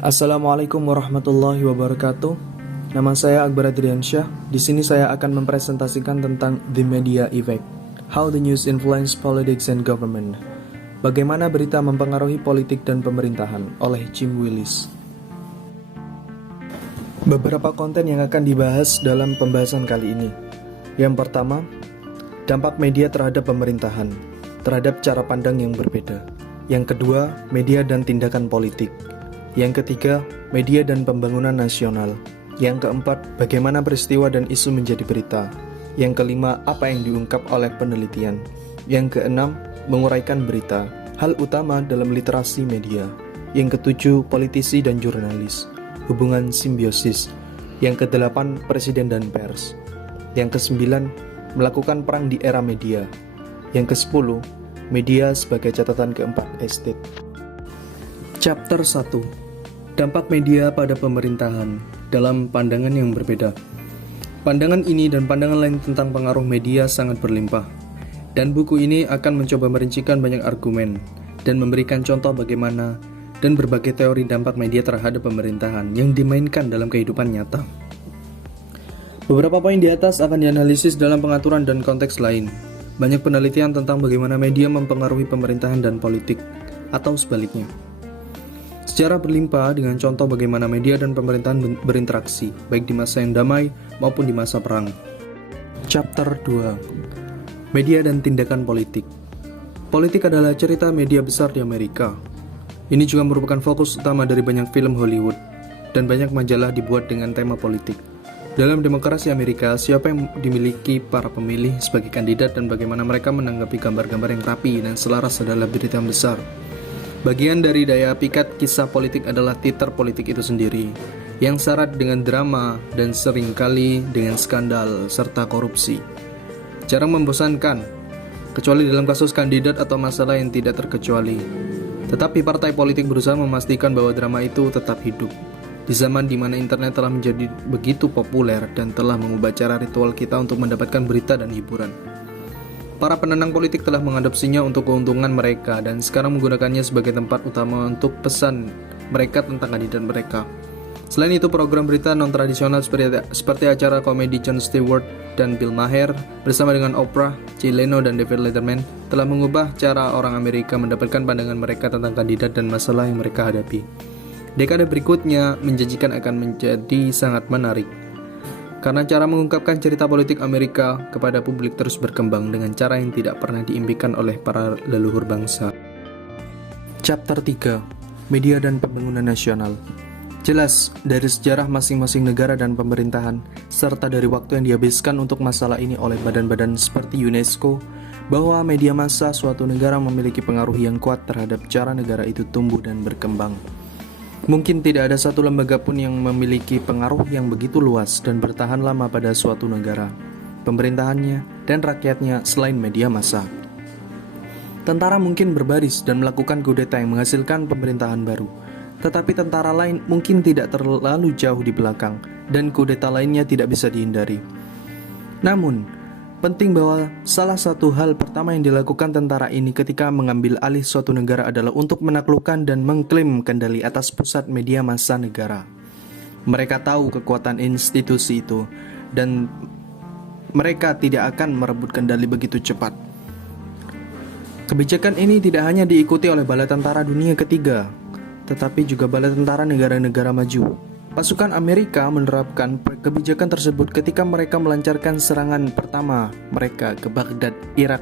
Assalamualaikum warahmatullahi wabarakatuh. Nama saya Akbar Adriansyah. Di sini saya akan mempresentasikan tentang The Media Effect. How the news influence politics and government. Bagaimana berita mempengaruhi politik dan pemerintahan oleh Jim Willis. Beberapa konten yang akan dibahas dalam pembahasan kali ini. Yang pertama, dampak media terhadap pemerintahan, terhadap cara pandang yang berbeda. Yang kedua, media dan tindakan politik. Yang ketiga, media dan pembangunan nasional. Yang keempat, bagaimana peristiwa dan isu menjadi berita. Yang kelima, apa yang diungkap oleh penelitian. Yang keenam, menguraikan berita, hal utama dalam literasi media. Yang ketujuh, politisi dan jurnalis, hubungan simbiosis. Yang kedelapan, presiden dan pers. Yang kesembilan, melakukan perang di era media. Yang kesepuluh, media sebagai catatan keempat estate. Chapter 1. Dampak media pada pemerintahan dalam pandangan yang berbeda. Pandangan ini dan pandangan lain tentang pengaruh media sangat berlimpah. Dan buku ini akan mencoba merincikan banyak argumen dan memberikan contoh bagaimana dan berbagai teori dampak media terhadap pemerintahan yang dimainkan dalam kehidupan nyata. Beberapa poin di atas akan dianalisis dalam pengaturan dan konteks lain. Banyak penelitian tentang bagaimana media mempengaruhi pemerintahan dan politik, atau sebaliknya. Secara berlimpah dengan contoh bagaimana media dan pemerintahan berinteraksi, baik di masa yang damai maupun di masa perang. Chapter 2. Media dan tindakan politik. Politik adalah cerita media besar di Amerika. Ini juga merupakan fokus utama dari banyak film Hollywood, dan banyak majalah dibuat dengan tema politik. Dalam demokrasi Amerika, siapa yang dimiliki para pemilih sebagai kandidat dan bagaimana mereka menanggapi gambar-gambar yang rapi dan selaras adalah berita yang besar. Bagian dari daya pikat kisah politik adalah titer politik itu sendiri, yang syarat dengan drama dan seringkali dengan skandal serta korupsi. Jarang membosankan, kecuali dalam kasus kandidat atau masalah yang tidak terkecuali. Tetapi partai politik berusaha memastikan bahwa drama itu tetap hidup. Di zaman di mana internet telah menjadi begitu populer dan telah mengubah cara ritual kita untuk mendapatkan berita dan hiburan. Para penenang politik telah mengadopsinya untuk keuntungan mereka dan sekarang menggunakannya sebagai tempat utama untuk pesan mereka tentang kandidat mereka. Selain itu, program berita non-tradisional seperti acara komedi Jon Stewart dan Bill Maher bersama dengan Oprah, Jay Leno, dan David Letterman telah mengubah cara orang Amerika mendapatkan pandangan mereka tentang kandidat dan masalah yang mereka hadapi. Dekade berikutnya menjanjikan akan menjadi sangat menarik, karena cara mengungkapkan cerita politik Amerika kepada publik terus berkembang dengan cara yang tidak pernah diimpikan oleh para leluhur bangsa. Chapter 3. Media dan pembangunan nasional. Jelas, dari sejarah masing-masing negara dan pemerintahan, serta dari waktu yang dihabiskan untuk masalah ini oleh badan-badan seperti UNESCO, bahwa media massa suatu negara memiliki pengaruh yang kuat terhadap cara negara itu tumbuh dan berkembang. Mungkin tidak ada satu lembaga pun yang memiliki pengaruh yang begitu luas dan bertahan lama pada suatu negara, pemerintahannya, dan rakyatnya selain media massa. Tentara mungkin berbaris dan melakukan kudeta yang menghasilkan pemerintahan baru, tetapi tentara lain mungkin tidak terlalu jauh di belakang, dan kudeta lainnya tidak bisa dihindari. Namun, penting bahwa salah satu hal pertama yang dilakukan tentara ini ketika mengambil alih suatu negara adalah untuk menaklukkan dan mengklaim kendali atas pusat media massa negara. Mereka tahu kekuatan institusi itu, dan mereka tidak akan merebut kendali begitu cepat. Kebijakan ini tidak hanya diikuti oleh Bala Tentara Dunia Ketiga, tetapi juga Bala Tentara negara-negara maju. Pasukan Amerika menerapkan kebijakan tersebut ketika mereka melancarkan serangan pertama mereka ke Baghdad, Irak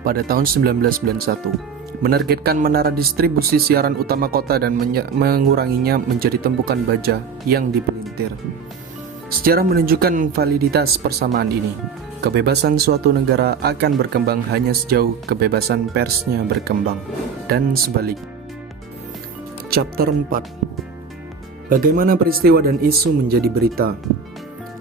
pada tahun 1991, menargetkan menara distribusi siaran utama kota dan menguranginya menjadi tumpukan baja yang dipelintir. Sejarah menunjukkan validitas persamaan ini. Kebebasan suatu negara akan berkembang hanya sejauh kebebasan persnya berkembang, dan sebaliknya. Chapter 4. Bagaimana peristiwa dan isu menjadi berita.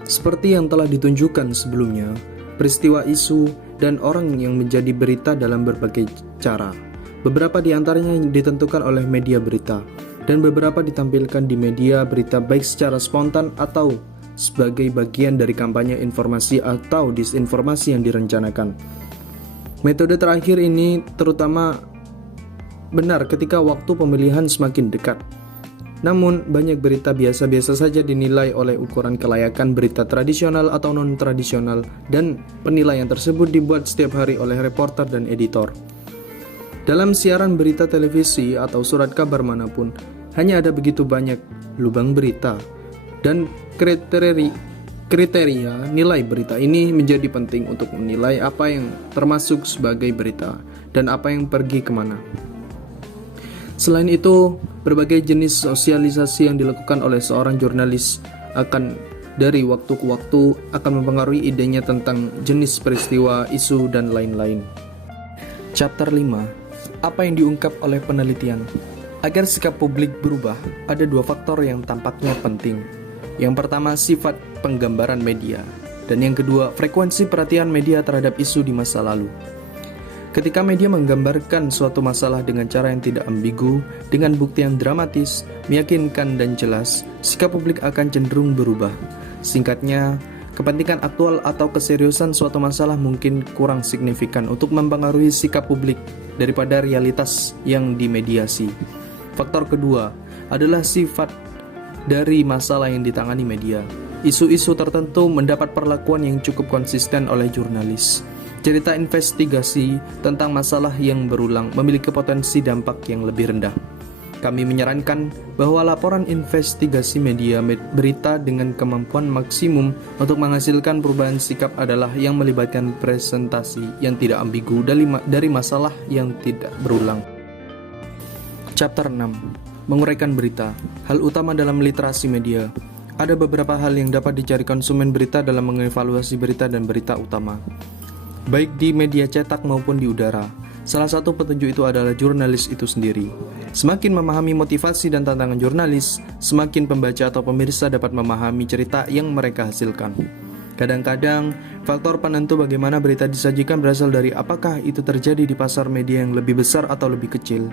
Seperti yang telah ditunjukkan sebelumnya, peristiwa, isu, dan orang yang menjadi berita dalam berbagai cara. Beberapa di antaranya ditentukan oleh media berita, dan beberapa ditampilkan di media berita baik secara spontan atau sebagai bagian dari kampanye informasi atau disinformasi yang direncanakan. Metode terakhir ini terutama benar ketika waktu pemilihan semakin dekat. Namun, banyak berita biasa-biasa saja dinilai oleh ukuran kelayakan berita tradisional atau non-tradisional, dan penilaian tersebut dibuat setiap hari oleh reporter dan editor. Dalam siaran berita televisi atau surat kabar manapun, hanya ada begitu banyak lubang berita, dan kriteria nilai berita ini menjadi penting untuk menilai apa yang termasuk sebagai berita dan apa yang pergi kemana. Selain itu, berbagai jenis sosialisasi yang dilakukan oleh seorang jurnalis akan dari waktu ke waktu akan mempengaruhi idenya tentang jenis peristiwa, isu, dan lain-lain. Chapter 5. Apa yang diungkap oleh penelitian? Agar sikap publik berubah, ada dua faktor yang tampaknya penting. Yang pertama, sifat penggambaran media, dan yang kedua, frekuensi perhatian media terhadap isu di masa lalu. Ketika media menggambarkan suatu masalah dengan cara yang tidak ambigu, dengan bukti yang dramatis, meyakinkan dan jelas, sikap publik akan cenderung berubah. Singkatnya, kepentingan aktual atau keseriusan suatu masalah mungkin kurang signifikan untuk mempengaruhi sikap publik daripada realitas yang dimediasi. Faktor kedua adalah sifat dari masalah yang ditangani media. Isu-isu tertentu mendapat perlakuan yang cukup konsisten oleh jurnalis. Cerita investigasi tentang masalah yang berulang memiliki potensi dampak yang lebih rendah. Kami menyarankan bahwa laporan investigasi media berita dengan kemampuan maksimum untuk menghasilkan perubahan sikap adalah yang melibatkan presentasi yang tidak ambigu dari masalah yang tidak berulang. Chapter 6. Menguraikan berita. Hal utama dalam literasi media. Ada beberapa hal yang dapat dicari konsumen berita dalam mengevaluasi berita dan berita utama, baik di media cetak maupun di udara. Salah satu petunjuk itu adalah jurnalis itu sendiri. Semakin memahami motivasi dan tantangan jurnalis, semakin pembaca atau pemirsa dapat memahami cerita yang mereka hasilkan. Kadang-kadang, faktor penentu bagaimana berita disajikan berasal dari apakah itu terjadi di pasar media yang lebih besar atau lebih kecil.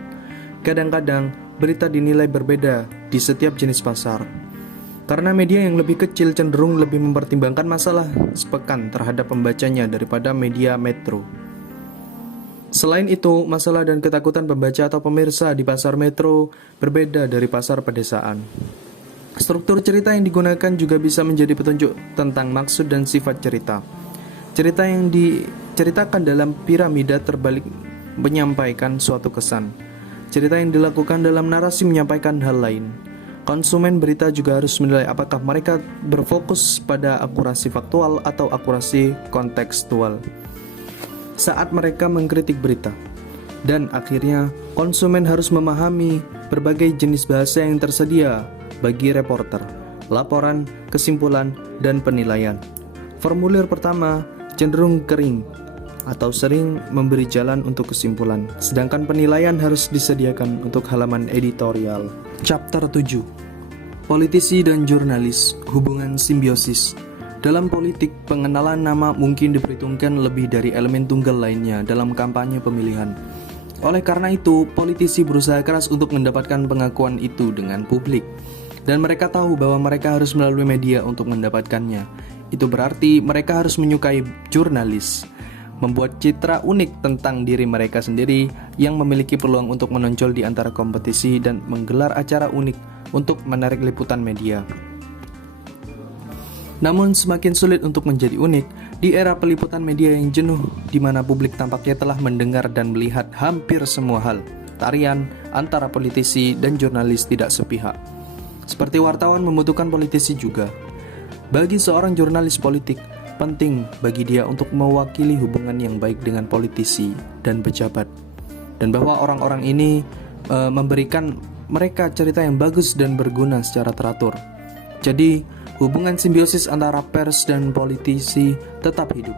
Kadang-kadang, berita dinilai berbeda di setiap jenis pasar. Karena media yang lebih kecil cenderung lebih mempertimbangkan masalah sepekan terhadap pembacanya daripada media metro. Selain itu, masalah dan ketakutan pembaca atau pemirsa di pasar metro berbeda dari pasar pedesaan. Struktur cerita yang digunakan juga bisa menjadi petunjuk tentang maksud dan sifat cerita. Cerita yang diceritakan dalam piramida terbalik menyampaikan suatu kesan. Cerita yang dilakukan dalam narasi menyampaikan hal lain. Konsumen berita juga harus menilai apakah mereka berfokus pada akurasi faktual atau akurasi kontekstual saat mereka mengkritik berita. Dan akhirnya, konsumen harus memahami berbagai jenis bahasa yang tersedia bagi reporter, laporan, kesimpulan, dan penilaian. Formulir pertama cenderung kering atau sering memberi jalan untuk kesimpulan, sedangkan penilaian harus disediakan untuk halaman editorial. Chapter 7. Politisi dan jurnalis, hubungan simbiosis. Dalam politik, pengenalan nama mungkin diperhitungkan lebih dari elemen tunggal lainnya dalam kampanye pemilihan. Oleh karena itu, politisi berusaha keras untuk mendapatkan pengakuan itu dengan publik, dan mereka tahu bahwa mereka harus melalui media untuk mendapatkannya. Itu berarti mereka harus menyukai jurnalis, membuat citra unik tentang diri mereka sendiri yang memiliki peluang untuk menonjol di antara kompetisi dan menggelar acara unik untuk menarik liputan media. Namun semakin sulit untuk menjadi unik di era peliputan media yang jenuh, di mana publik tampaknya telah mendengar dan melihat hampir semua hal. Tarian antara politisi dan jurnalis tidak sepihak. Seperti wartawan membutuhkan politisi juga. Bagi seorang jurnalis politik, penting bagi dia untuk mewakili hubungan yang baik dengan politisi dan pejabat, dan bahwa orang-orang ini memberikan mereka cerita yang bagus dan berguna secara teratur. Jadi, hubungan simbiosis antara pers dan politisi tetap hidup.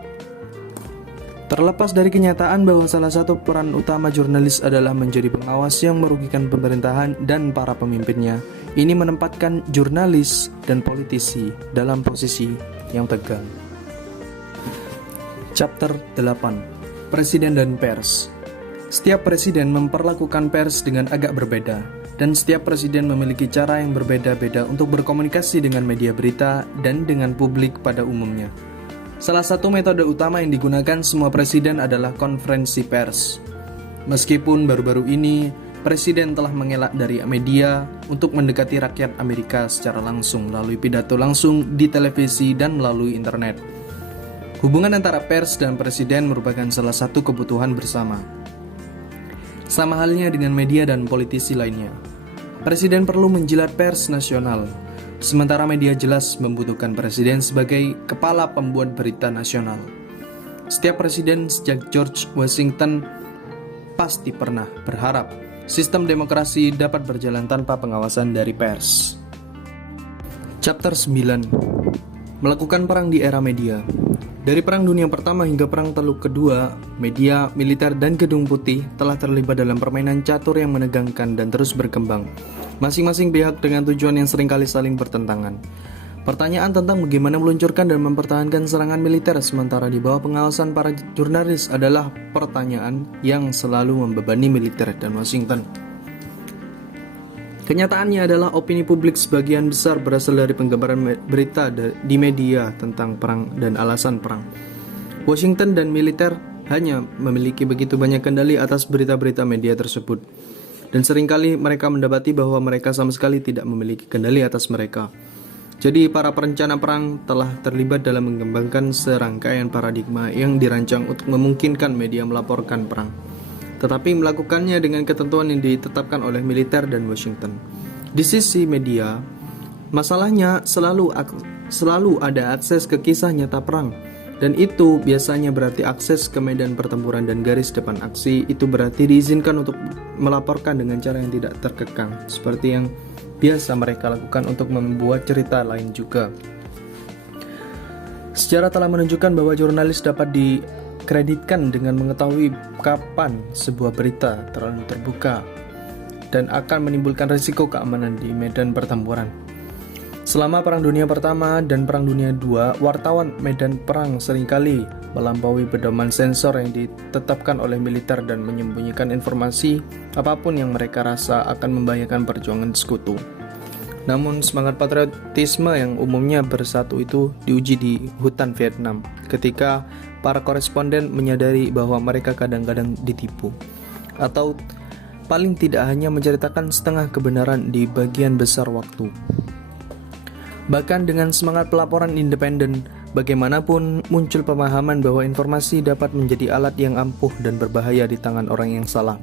Terlepas dari kenyataan bahwa salah satu peran utama jurnalis adalah menjadi pengawas yang merugikan pemerintahan dan para pemimpinnya, ini menempatkan jurnalis dan politisi dalam posisi yang tegang. Chapter 8. Presiden dan pers. Setiap presiden memperlakukan pers dengan agak berbeda, dan setiap presiden memiliki cara yang berbeda-beda untuk berkomunikasi dengan media berita dan dengan publik pada umumnya. Salah satu metode utama yang digunakan semua presiden adalah konferensi pers. Meskipun baru-baru ini, Presiden telah mengelak dari media untuk mendekati rakyat Amerika secara langsung melalui pidato langsung di televisi dan melalui internet. Hubungan antara pers dan presiden merupakan salah satu kebutuhan bersama. Sama halnya dengan media dan politisi lainnya. Presiden perlu menjilat pers nasional, sementara media jelas membutuhkan presiden sebagai kepala pembuat berita nasional. Setiap presiden sejak George Washington pasti pernah berharap sistem demokrasi dapat berjalan tanpa pengawasan dari pers. Chapter 9. Melakukan perang di era media. Dari Perang Dunia Pertama hingga Perang Teluk Kedua, media, militer, dan Gedung Putih telah terlibat dalam permainan catur yang menegangkan dan terus berkembang, masing-masing pihak dengan tujuan yang seringkali saling bertentangan. Pertanyaan tentang bagaimana meluncurkan dan mempertahankan serangan militer sementara di bawah pengawasan para jurnalis adalah pertanyaan yang selalu membebani militer dan Washington. Kenyataannya adalah opini publik sebagian besar berasal dari penggambaran berita di media tentang perang dan alasan perang. Washington dan militer hanya memiliki begitu banyak kendali atas berita-berita media tersebut, dan seringkali mereka mendapati bahwa mereka sama sekali tidak memiliki kendali atas mereka. Jadi para perencana perang telah terlibat dalam mengembangkan serangkaian paradigma yang dirancang untuk memungkinkan media melaporkan perang, tetapi melakukannya dengan ketentuan yang ditetapkan oleh militer dan Washington. Di sisi media, masalahnya selalu ada akses ke kisah nyata perang, dan itu biasanya berarti akses ke medan pertempuran dan garis depan aksi. Itu berarti diizinkan untuk melaporkan dengan cara yang tidak terkekang, seperti yang biasa mereka lakukan untuk membuat cerita lain juga. Sejarah telah menunjukkan bahwa jurnalis dapat dikreditkan dengan mengetahui kapan sebuah berita terlalu terbuka dan akan menimbulkan risiko keamanan di medan pertempuran. Selama Perang Dunia Pertama dan Perang Dunia II, wartawan medan perang seringkali melampaui pedoman sensor yang ditetapkan oleh militer dan menyembunyikan informasi apapun yang mereka rasa akan membahayakan perjuangan sekutu. Namun semangat patriotisme yang umumnya bersatu itu diuji di hutan Vietnam ketika para koresponden menyadari bahwa mereka kadang-kadang ditipu, atau paling tidak hanya menceritakan setengah kebenaran di bagian besar waktu. Bahkan dengan semangat pelaporan independen, bagaimanapun muncul pemahaman bahwa informasi dapat menjadi alat yang ampuh dan berbahaya di tangan orang yang salah,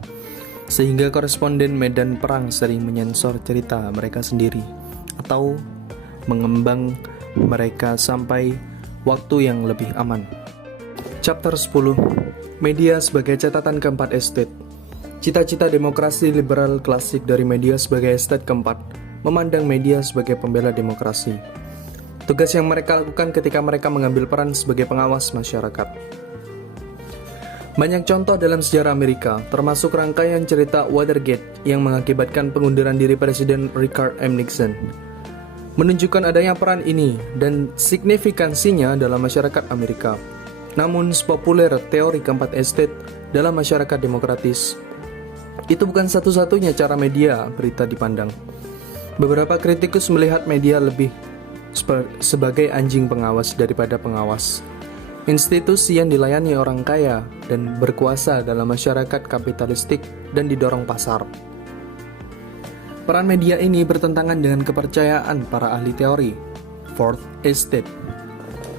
sehingga koresponden medan perang sering menyensor cerita mereka sendiri atau mengembang mereka sampai waktu yang lebih aman. Chapter 10. Media sebagai catatan keempat estate. Cita-cita demokrasi liberal klasik dari media sebagai estate keempat memandang media sebagai pembela demokrasi. Tugas yang mereka lakukan ketika mereka mengambil peran sebagai pengawas masyarakat. Banyak contoh dalam sejarah Amerika, termasuk rangkaian cerita Watergate yang mengakibatkan pengunduran diri Presiden Richard M. Nixon, menunjukkan adanya peran ini dan signifikansinya dalam masyarakat Amerika. Namun, sepopuler teori keempat estate dalam masyarakat demokratis, itu bukan satu-satunya cara media berita dipandang. Beberapa kritikus melihat media lebih sebagai anjing pengawas daripada pengawas, institusi yang dilayani orang kaya dan berkuasa dalam masyarakat kapitalistik dan didorong pasar. Peran media ini bertentangan dengan kepercayaan para ahli teori Fourth Estate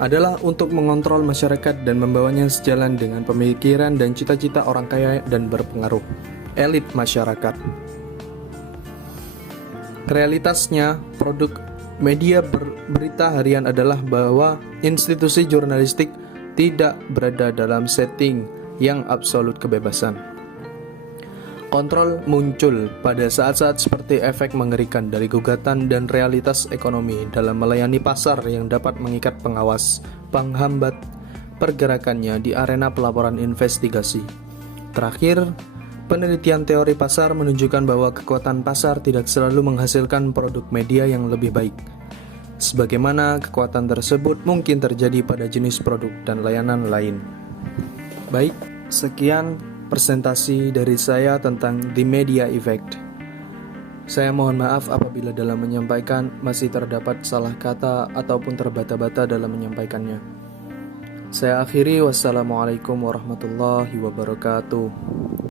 adalah untuk mengontrol masyarakat dan membawanya sejalan dengan pemikiran dan cita-cita orang kaya dan berpengaruh, elit masyarakat. Realitasnya, produk media berita harian adalah bahwa institusi jurnalistik tidak berada dalam setting yang absolut kebebasan. Kontrol muncul pada saat-saat seperti efek mengerikan dari gugatan dan realitas ekonomi dalam melayani pasar yang dapat mengikat pengawas, penghambat pergerakannya di arena pelaporan investigasi. Terakhir, penelitian teori pasar menunjukkan bahwa kekuatan pasar tidak selalu menghasilkan produk media yang lebih baik. Sebagaimana kekuatan tersebut mungkin terjadi pada jenis produk dan layanan lain. Baik, sekian presentasi dari saya tentang The Media Effect. Saya mohon maaf apabila dalam menyampaikan masih terdapat salah kata ataupun terbata-bata dalam menyampaikannya. Saya akhiri, wassalamualaikum warahmatullahi wabarakatuh.